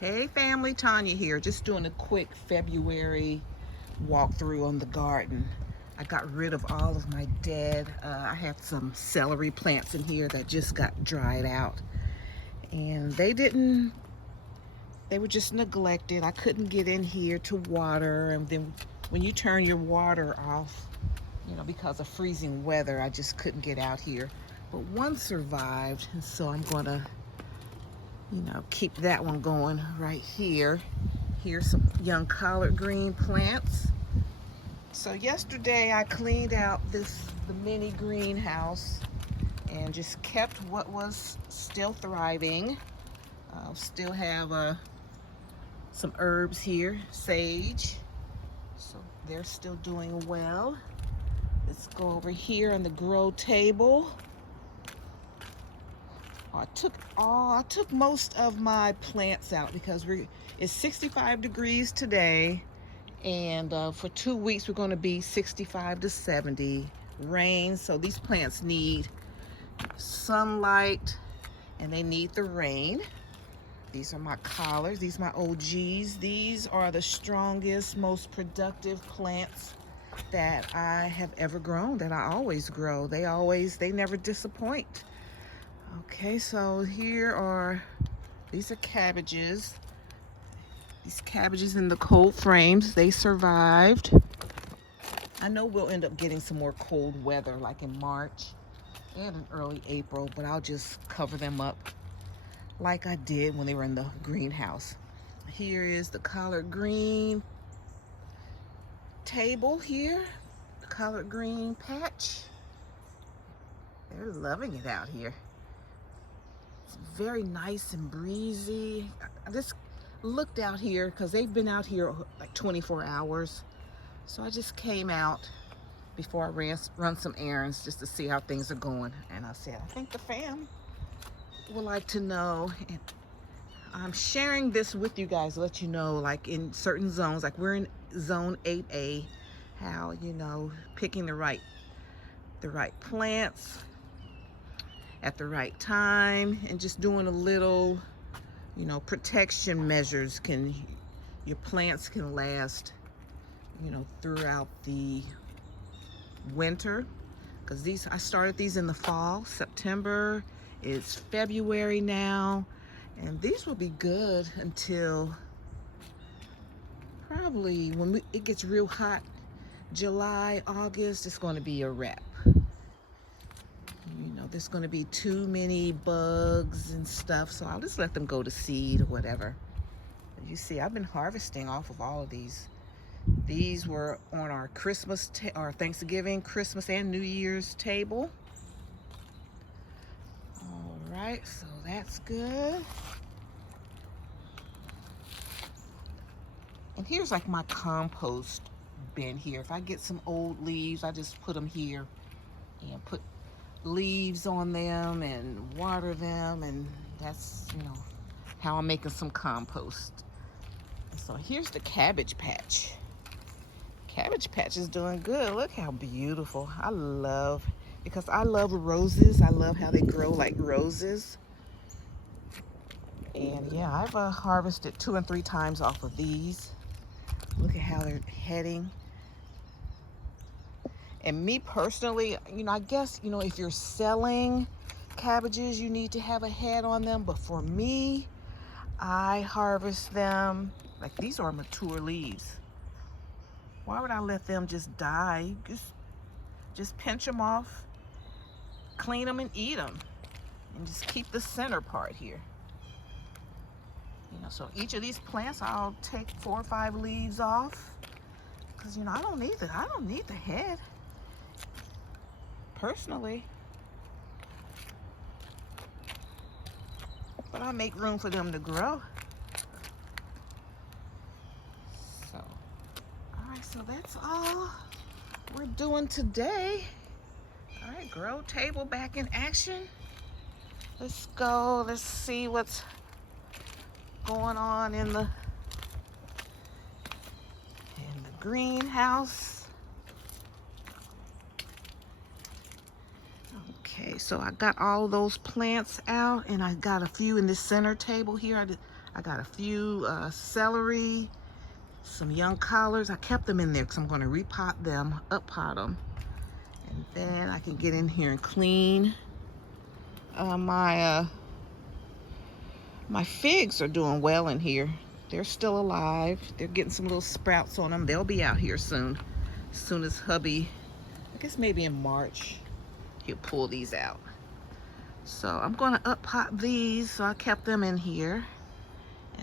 Hey family, Tanya here. Just doing a quick February walkthrough on the garden. I got rid of all of my dead, I had some celery plants in here that just got dried out. And they were just neglected. I couldn't get in here to water. And then when you turn your water off, because of freezing weather, I just couldn't get out here. But one survived, and so I'm gonna keep that one going right here. Here's some young collard green plants. So yesterday I cleaned out the mini greenhouse and just kept what was still thriving. Still have some herbs here, sage. So they're still doing well. Let's go over here on the grow table. I took most of my plants out because it's 65 degrees today, and for 2 weeks we're going to be 65 to 70 rain. So these plants need sunlight and they need the rain. These are my collards. These are my OGs. These are the strongest, most productive plants that I have ever grown, that I always grow. They never disappoint. Okay, so these are cabbages. These cabbages in the cold frames, they survived. I know we'll end up getting some more cold weather like in March and in early April, but I'll just cover them up like I did when they were in the greenhouse. Here is the collard green table here, the collard green patch. They're loving it out here. It's very nice and breezy. I just looked out here because they've been out here like 24 hours. So I just came out before I run some errands just to see how things are going. And I said, I think the fam would like to know. And I'm sharing this with you guys to let you know, like in certain zones, like we're in zone 8A, how, picking the right plants at the right time and just doing a little, protection measures your plants can last, throughout the winter. Because I started these in the fall, September. It's February now, and these will be good until probably when it gets real hot, July, August. It's going to be a wrap. There's going to be too many bugs and stuff, so I'll just let them go to seed or whatever. You see, I've been harvesting off of all of these. These were on our our Thanksgiving, Christmas, and New Year's table. All right, so that's good. And here's like my compost bin here. If I get some old leaves, I just put them here and put leaves on them and water them, and that's how I'm making some compost. So here's the cabbage patch. Cabbage patch is doing good. Look how beautiful. Because I love roses. I love how they grow like roses. And yeah, I've harvested 2 and 3 times off of these. Look at how they're heading. And me personally, I guess, if you're selling cabbages, you need to have a head on them. But for me, I harvest them, like these are mature leaves. Why would I let them just die? Just pinch them off, clean them and eat them. And just keep the center part here. So each of these plants, I'll take 4 or 5 leaves off. Because, I don't need the head. Personally, but I make room for them to grow. So, all right, so that's all we're doing today. All right, grow table back in action. Let's go. Let's see what's going on in the greenhouse. Okay, so I got all of those plants out, and I got a few in this center table here. I got a few celery, some young collards. I kept them in there because I'm going to repot them, up-pot them. And then I can get in here and clean. My figs are doing well in here. They're still alive. They're getting some little sprouts on them. They'll be out here soon. As soon as hubby, I guess maybe in March, he'll pull these out. So I'm going to up-pot these, so I kept them in here.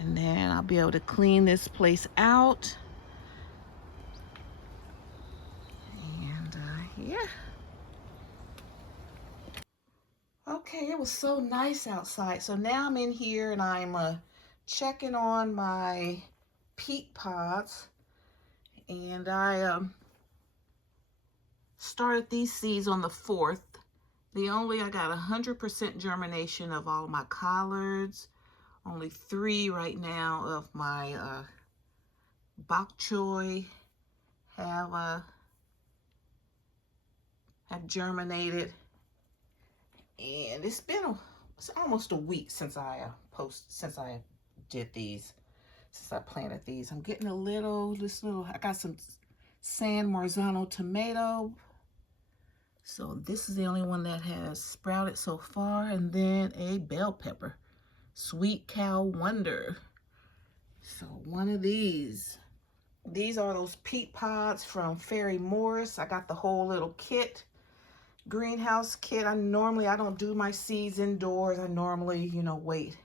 And then I'll be able to clean this place out. And yeah. Okay, it was so nice outside. So now I'm in here and I'm checking on my peat pods. And I started these seeds on the 4th. I got 100% germination of all my collards. Only 3 right now of my bok choy have germinated. And it's almost a week since I did these, since I planted these. I'm getting I got some San Marzano tomato. So this is the only one that has sprouted so far, and then a bell pepper, Sweet Cow Wonder. So one of these are those peat pods from Fairy Morris. I got the whole little kit, greenhouse kit. I don't do my seeds indoors. I normally, wait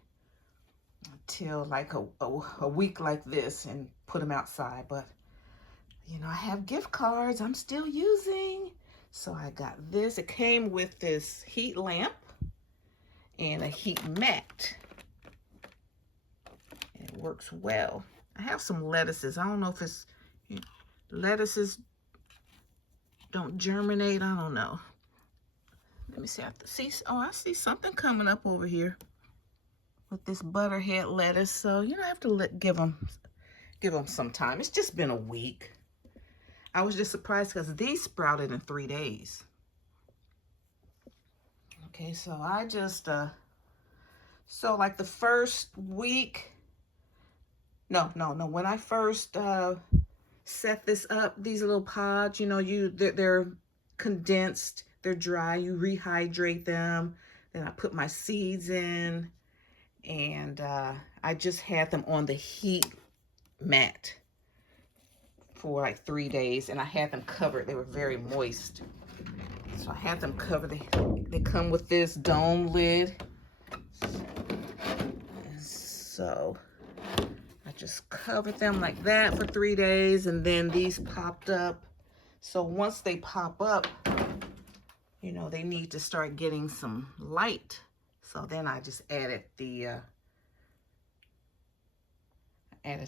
until like a week like this and put them outside. But, I have gift cards I'm still using. So I got this. It came with this heat lamp and a heat mat. And it works well. I have some lettuces. I don't know if it's lettuces don't germinate. I don't know. Let me see. I see something coming up over here with this butterhead lettuce. So I have to give them some time. It's just been a week. I was just surprised because these sprouted in 3 days. Okay, so I just so like the first week. No. When I first set this up, these little pods, they're condensed. They're dry. You rehydrate them. Then I put my seeds in, and I just had them on the heat mat for like 3 days, and I had them covered. They were very moist, so I had them covered. They come with this dome lid, so I just covered them like that for 3 days, and then these popped up. So once they pop up, they need to start getting some light. So then I just added the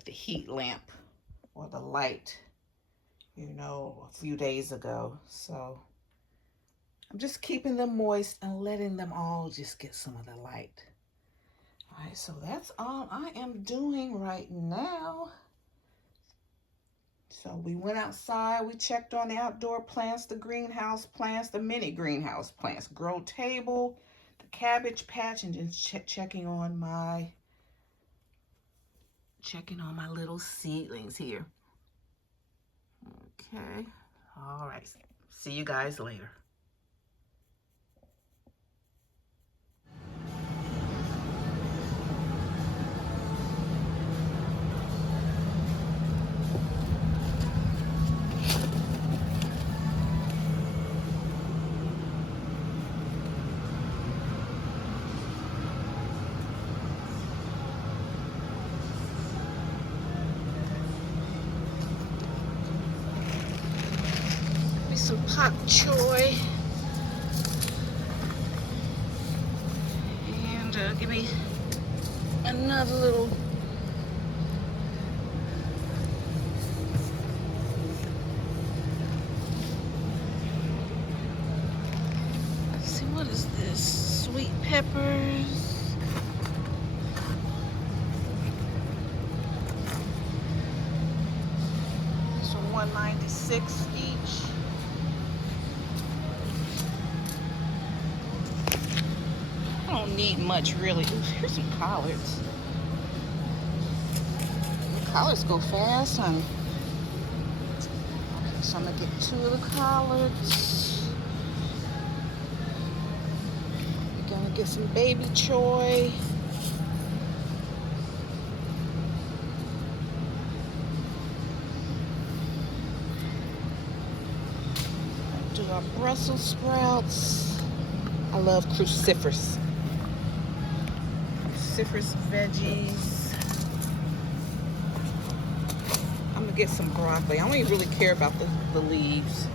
heat lamp or the light, a few days ago. So I'm just keeping them moist and letting them all just get some of the light. All right, so that's all I am doing right now. So we went outside, we checked on the outdoor plants, the greenhouse plants, the mini greenhouse plants, grow table, the cabbage patch, and just checking on my little seedlings here. Okay, all right, see you guys later. Some pak choy, and give me another little let's see, what is this? Sweet peppers. These are $1.96 each. don't need much really. Ooh, here's some collards. The collards go fast, honey. Okay, so I'm gonna get 2 of the collards. We're gonna get some baby choy. Do our Brussels sprouts. I love cruciferous veggies. I'm gonna get some broccoli. I don't even really care about the leaves.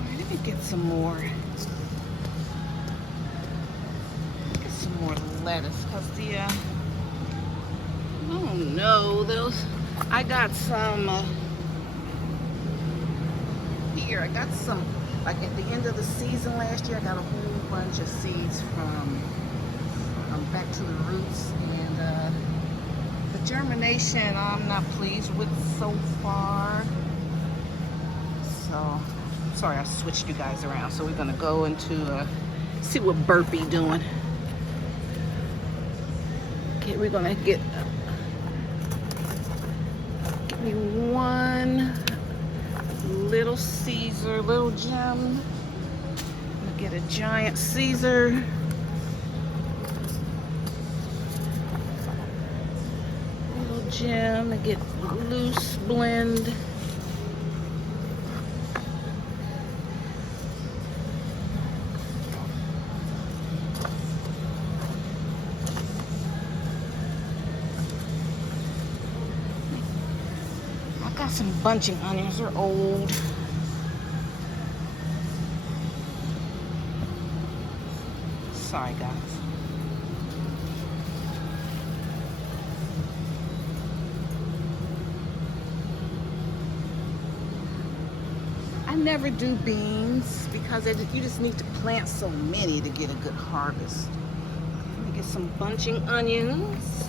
All right, let me get some more. Get some more lettuce, cause the oh no, those. I got some here. I got some, like at the end of the season last year, I got a whole bunch of seeds from Back to the Roots, and the germination I'm not pleased with so far. So, sorry I switched you guys around. So we're gonna go into see what Burpee doing. Okay, we're gonna get me one Little Caesar, Little Gem. I'm gonna get a giant Caesar. Little Gem, and get loose blend. Got some bunching onions, they're old. Sorry guys. I never do beans because you just need to plant so many to get a good harvest. Let me get some bunching onions.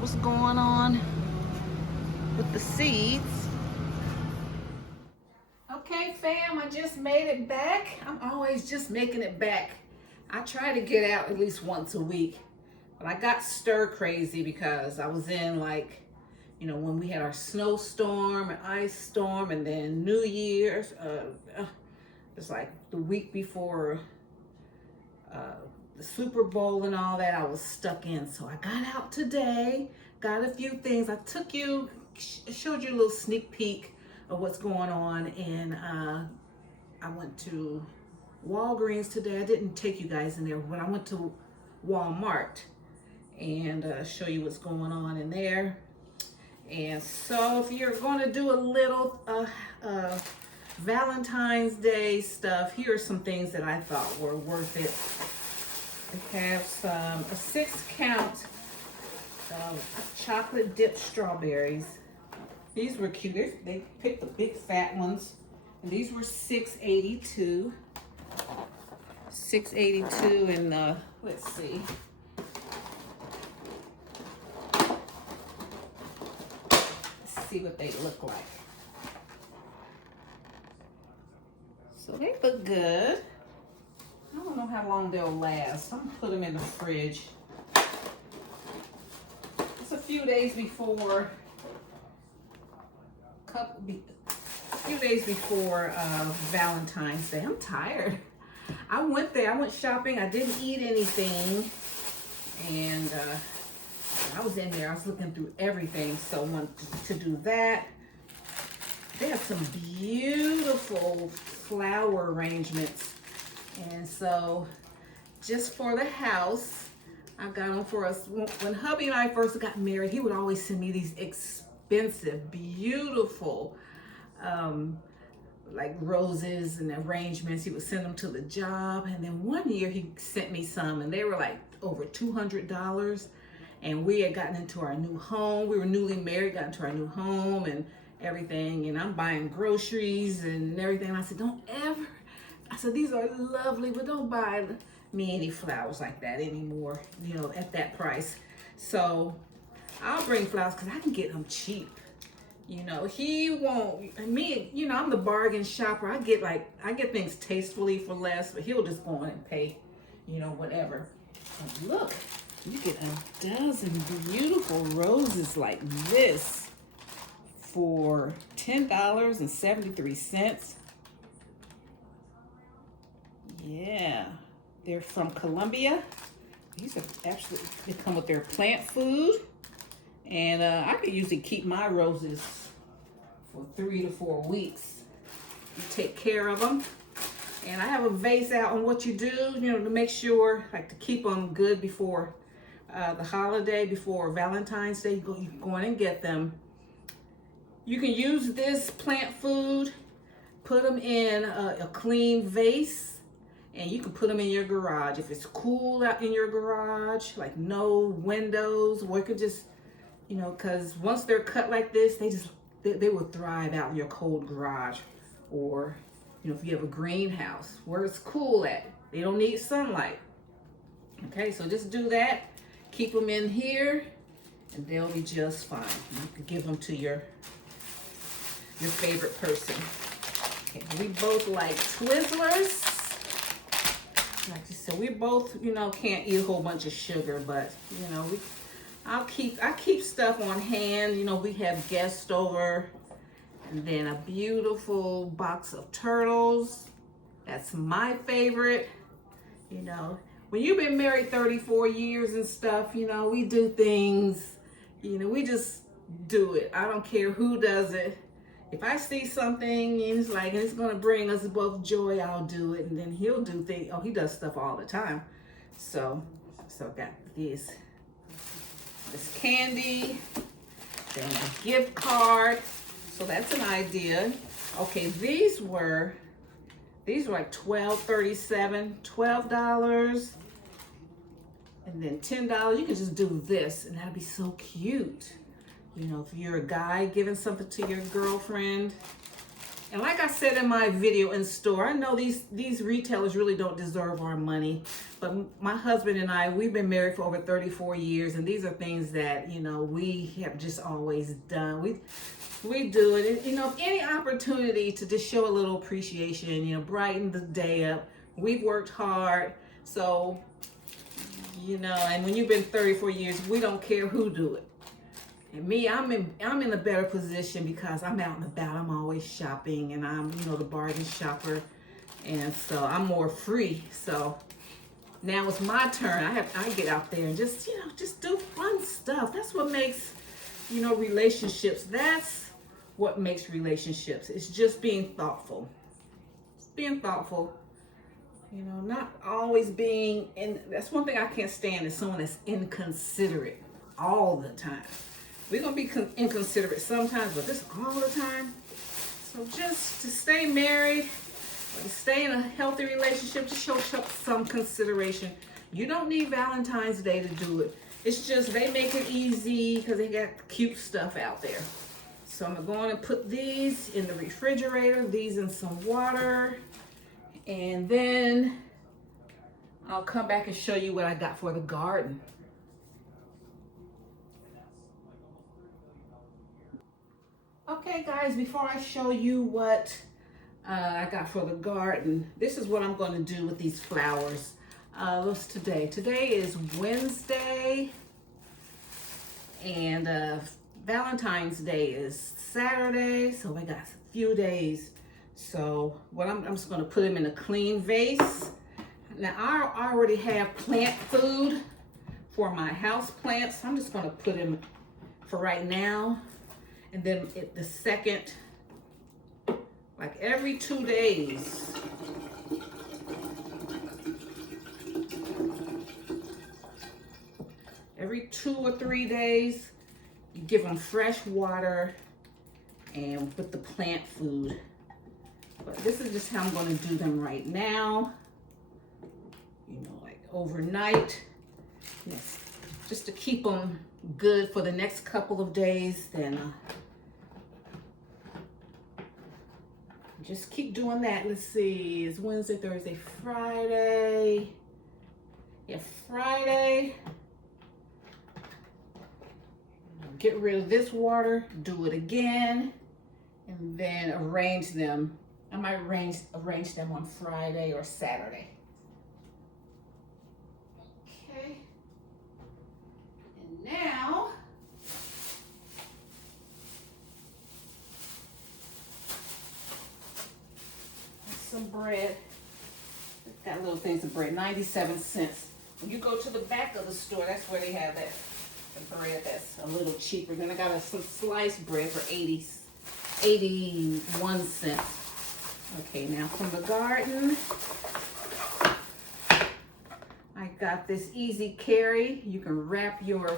What's going on with the seeds. Okay fam, I just made it back. I'm always just making it back. I try to get out at least once a week, but I got stir crazy because I was in, like, you know, when we had our snowstorm and ice storm, and then New Year's, it's like the week before the Super Bowl and all that. I was stuck in, so I got out today, got a few things. I showed you a little sneak peek of what's going on, and I went to Walgreens today. I didn't take you guys in there, but I went to Walmart and show you what's going on in there. And so if you're going to do a little Valentine's Day stuff, here are some things that I thought were worth it. We have a 6-count chocolate dipped strawberries. These were cute. They picked the big fat ones, and these were $6.82. $6.82, and let's see. Let's see what they look like. So they look good. I don't know how long they'll last. I'm gonna put them in the fridge. It's a few days before, Valentine's Day. I'm tired. I went shopping. I didn't eat anything, and I was in there. I was looking through everything, so I wanted to do that. They have some beautiful flower arrangements. And so, just for the house, I got them for us. When hubby and I first got married, he would always send me these expensive, beautiful, like roses and arrangements. He would send them to the job. And then one year he sent me some, and they were like over $200. And we had gotten into our new home. We were newly married, got into our new home and everything. And I'm buying groceries and everything. And I said, don't ever I said, these are lovely, but don't buy me any flowers like that anymore, you know, at that price. So I'll bring flowers because I can get them cheap. You know, he won't, me, you know, I'm the bargain shopper. I get things tastefully for less, but he'll just go in and pay, you know, whatever. But look, you get a dozen beautiful roses like this for $10.73. Yeah, they're from Colombia. These are actually, they come with their plant food. And I could usually keep my roses for 3 to 4 weeks. You take care of them. And I have a vase out on what you do, you know, to make sure, like to keep them good before the holiday, before Valentine's Day. You go in and get them. You can use this plant food, put them in a clean vase, and you can put them in your garage. If it's cool out in your garage, like no windows, or you could just, you know, because once they're cut like this, they will thrive out in your cold garage. Or, you know, if you have a greenhouse where it's cool at, they don't need sunlight. Okay, so just do that. Keep them in here, and they'll be just fine. You can give them to your favorite person. Okay, we both like Twizzlers. Like you said, we both, you know, can't eat a whole bunch of sugar, but you know, I keep stuff on hand. You know, we have guests over, and then a beautiful box of turtles. That's my favorite. You know, when you've been married 34 years and stuff, you know, we do things, you know, we just do it. I don't care who does it. If I see something and it's like, and it's gonna bring us both joy, I'll do it. And then he'll do things. Oh, he does stuff all the time. So got this candy, then a gift card. So that's an idea. Okay, these were like $12.37, $12, and then $10. You can just do this, and that'd be so cute. You know, if you're a guy giving something to your girlfriend. And like I said in my video in store, I know these retailers really don't deserve our money, but my husband and I, we've been married for over 34 years, and these are things that, you know, we have just always done. We do it. And, you know, if any opportunity to just show a little appreciation, you know, brighten the day up. We've worked hard, so, you know, and when you've been 34 years, we don't care who do it. And me, I'm in a better position because I'm out and about. I'm always shopping, and I'm, you know, the bargain shopper, and so I'm more free. So now it's my turn. I get out there and just, you know, just do fun stuff. That's what makes, you know, relationships. That's what makes relationships. It's just being thoughtful. It's being thoughtful. You know, not always being, and that's one thing I can't stand is someone that's inconsiderate all the time. We're going to be inconsiderate sometimes, but this all the time. So just to stay married, or to stay in a healthy relationship, just show some consideration. You don't need Valentine's Day to do it. It's just they make it easy because they got cute stuff out there. So I'm going to put these in the refrigerator, these in some water, and then I'll come back and show you what I got for the garden. Okay guys, before I show you what I got for the garden, this is what I'm going to do with these flowers. What's today? Today is Wednesday, and Valentine's Day is Saturday, so I got a few days. So what I'm just going to put them in a clean vase. Now I already have plant food for my house plants. I'm just going to put them for right now. And then the second, like every 2 days, every 2 or 3 days, you give them fresh water and with the plant food. But this is just how I'm going to do them right now. You know, like overnight. Yes, just to keep them good for the next couple of days. Then just keep doing that. Let's see, it's Wednesday, Thursday, Friday. Yeah, Friday. Get rid of this water, do it again, and then arrange them. I might arrange them on Friday or Saturday. Okay. And now, some bread. Got little things of bread, 97 cents. When you go to the back of the store, that's where they have that. The bread that's a little cheaper. Then I got some sliced bread for 81 cents. Okay, now from the garden, I got this easy carry. You can wrap your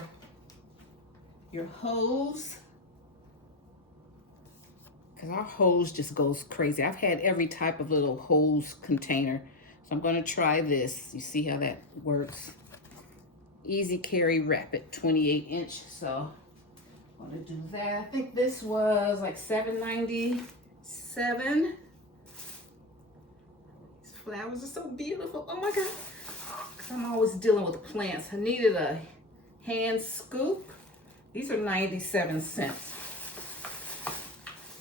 hose. Because our hose just goes crazy. I've had every type of little hose container. So I'm gonna try this. You see how that works? Easy carry, wrap it, 28-inch. So I'm gonna do that. I think this was like $7.97. These flowers are so beautiful. Oh my God. I'm always dealing with plants. I needed a hand scoop. These are 97 cents.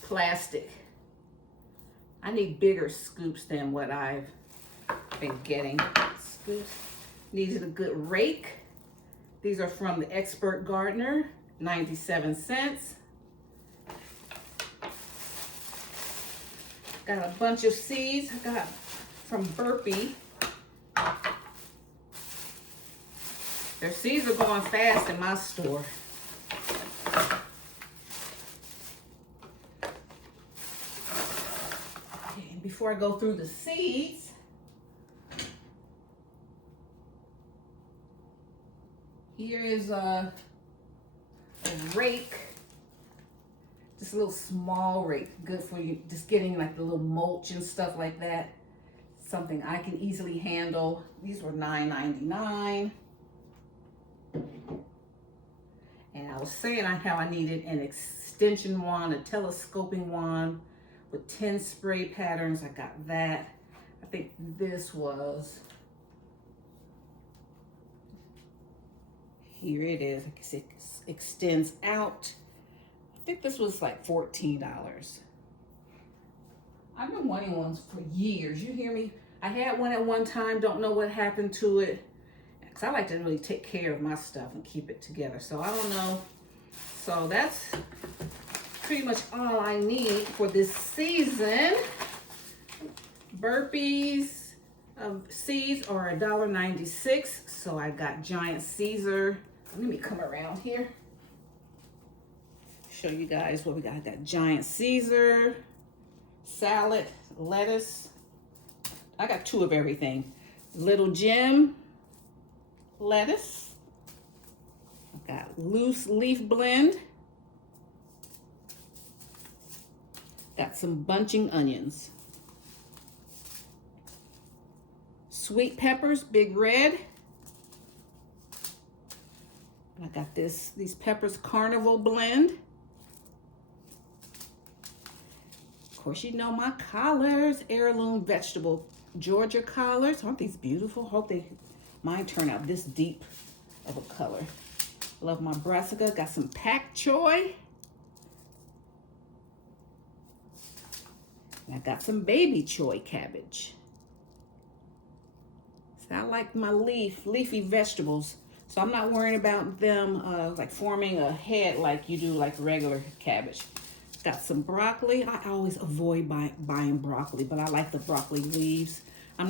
Plastic. I need bigger scoops than what I've been getting. Scoops. Needed a good rake. These are from the Expert Gardener, 97 cents. Got a bunch of seeds I got from Burpee. Their seeds are going fast in my store. Okay, and before I go through the seeds, here is a rake, just a little small rake, good for you, just getting like the little mulch and stuff like that. Something I can easily handle. These were $9.99. And I was saying how I needed an extension wand, a telescoping wand with 10 spray patterns. I got that. I think this was, here it is. I guess it extends out. I think this was like $14. I've been wanting ones for years. You hear me? I had one at one time. Don't know what happened to it. Because I like to really take care of my stuff and keep it together. So I don't know. So that's pretty much all I need for this season. Burpees seeds are $1.96. So I got giant Caesar. Let me come around here. Show you guys what we got. I got giant Caesar, salad, lettuce. I got 2 of everything. Little Jim lettuce. I got loose leaf blend. Got some bunching onions. Sweet peppers, big red. I got these peppers carnival blend. Of course, you know my collards, heirloom vegetable Georgia collards. Aren't these beautiful? Hope mine turn out this deep of a color. Love my brassica. Got some pak choy. And I got some baby choy cabbage. So I like my leafy vegetables. So I'm not worrying about them like forming a head like you do like regular cabbage. Got some broccoli. I always avoid buying broccoli, but I like the broccoli leaves. I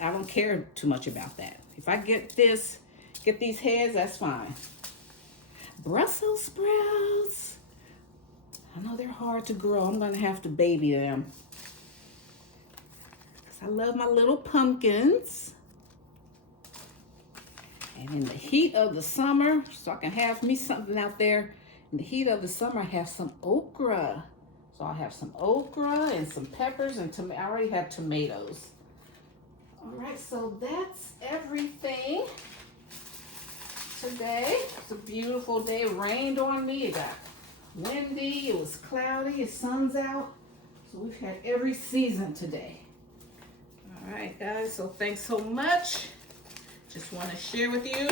don't care too much about that. If I get these heads, that's fine. Brussels sprouts. I know they're hard to grow. I'm gonna have to baby them. 'Cause I love my little pumpkins. And in the heat of the summer, so I can have me something out there. In the heat of the summer, I have some okra. So I'll have some okra and some peppers and I already have tomatoes. All right, so that's everything today. It's a beautiful day. It rained on me. It got windy. It was cloudy. The sun's out. So we've had every season today. All right, guys, so thanks so much. Just want to share with you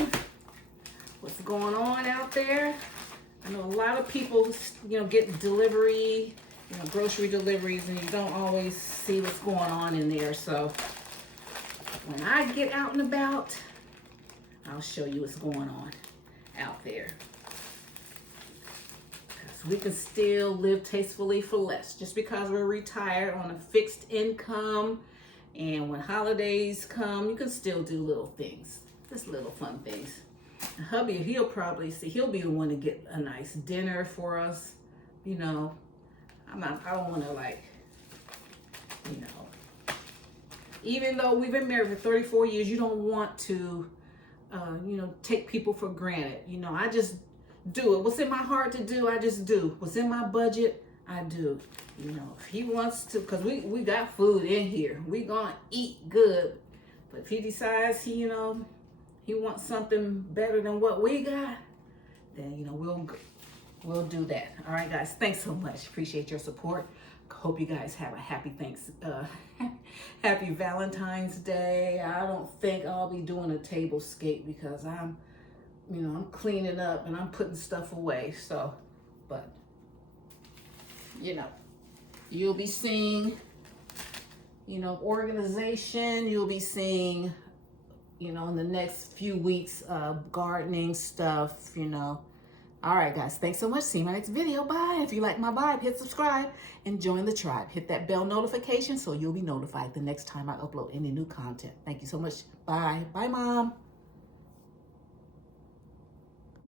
what's going on out there. I know a lot of people, get delivery, grocery deliveries, and you don't always see what's going on in there. So when I get out and about, I'll show you what's going on out there. Because we can still live tastefully for less. Just because we're retired on a fixed income, and when holidays come, you can still do little things, just little fun things. And hubby, he'll be the one to get a nice dinner for us. I don't want to even though we've been married for 34 years, you don't want to, take people for granted. I just do it. What's in my heart to do, I just do. What's in my budget, I do. If he wants to, because we got food in here. We gonna eat good. But if he decides he wants something better than what we got, then, we'll do that. All right, guys, thanks so much. Appreciate your support. Hope you guys have a happy happy Valentine's Day. I don't think I'll be doing a tablescape because I'm cleaning up and I'm putting stuff away. So, but, you'll be seeing, organization. You'll be seeing, in the next few weeks, gardening stuff, All right, guys, thanks so much. See you in my next video. Bye. If you like my vibe, hit subscribe and join the tribe. Hit that bell notification so you'll be notified the next time I upload any new content. Thank you so much. Bye. Bye, Mom.